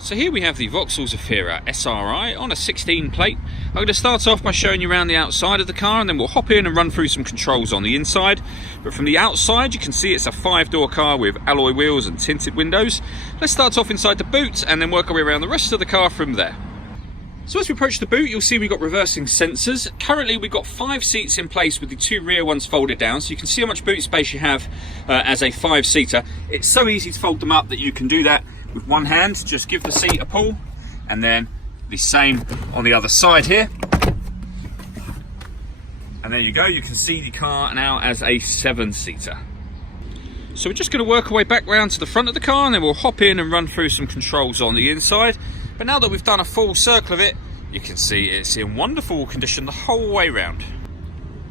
So here we have the Vauxhall Zafira SRI on a 16 plate. I'm going to start off by showing you around the outside of the car, and then we'll hop in and run through some controls on the inside. But from the outside you can see it's a 5-door car with alloy wheels and tinted windows. Let's start off inside the boot and then work our way around the rest of the car from there. So as we approach the boot, you'll see we've got reversing sensors. Currently we've got 5 seats in place with the 2 rear ones folded down, so you can see how much boot space you have as a 5-seater. It's so easy to fold them up that you can do that with one hand. Just give the seat a pull, and then the same on the other side here. And there you go, you can see the car now as a 7-seater. So we're just going to work our way back round to the front of the car, and then we'll hop in and run through some controls on the inside. But now that we've done a full circle of it, you can see it's in wonderful condition the whole way round.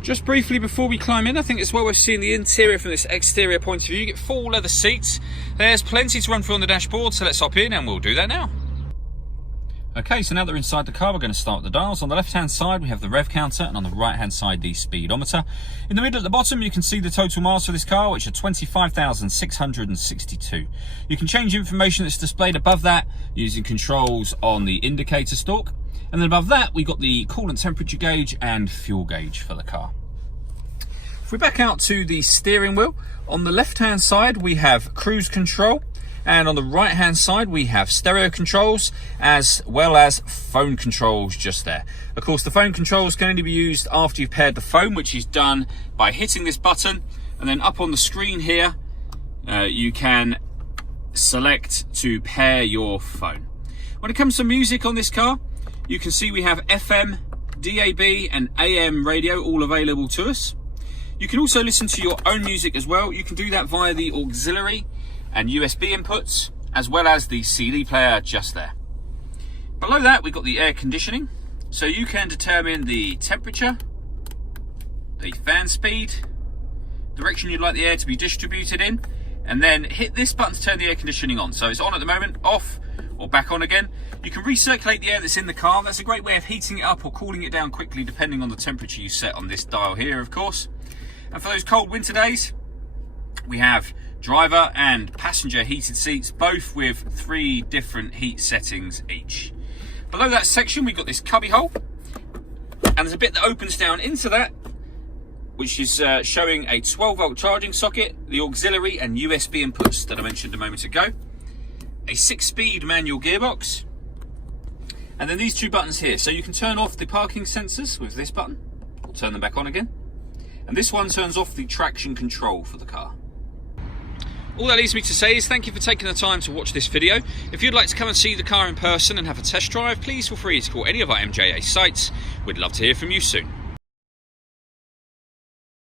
Just briefly before we climb in, I think it's well worth seeing the interior from this exterior point of view. You get full leather seats. There's plenty to run through on the dashboard, so let's hop in and we'll do that now. Okay, so now that we're inside the car, we're going to start with the dials. On the left-hand side, we have the rev counter, and on the right-hand side, the speedometer. In the middle at the bottom, you can see the total miles for this car, which are 25,662. You can change information that's displayed above that using controls on the indicator stalk. And then above that, we've got the coolant temperature gauge and fuel gauge for the car. If we back out to the steering wheel, on the left-hand side, we have cruise control. And on the right hand side we have stereo controls as well as phone controls just there. Of course, the phone controls can only be used after you've paired the phone, which is done by hitting this button, and then up on the screen here you can select to pair your phone. When it comes to music on this car, you can see we have FM, DAB and AM radio all available to us. You can also listen to your own music as well. You can do that via the auxiliary and USB inputs, as well as the CD player just there. Below that we've got the air conditioning, so you can determine the temperature, the fan speed, direction you'd like the air to be distributed in, and then hit this button to turn the air conditioning on. So it's on at the moment, off, or back on again. You can recirculate the air that's in the car. That's a great way of heating it up or cooling it down quickly, depending on the temperature you set on this dial here, of course. And for those cold winter days, we have driver and passenger heated seats, both with 3 different heat settings each. Below that section we've got this cubby hole, and there's a bit that opens down into that, which is showing a 12-volt charging socket, the auxiliary and USB inputs that I mentioned a moment ago, a 6-speed manual gearbox, and then these 2 buttons here. So you can turn off the parking sensors with this button, or turn them back on again, and this one turns off the traction control for the car. All that leaves me to say is thank you for taking the time to watch this video. If you'd like to come and see the car in person and have a test drive, please feel free to call any of our MJA sites. We'd love to hear from you soon.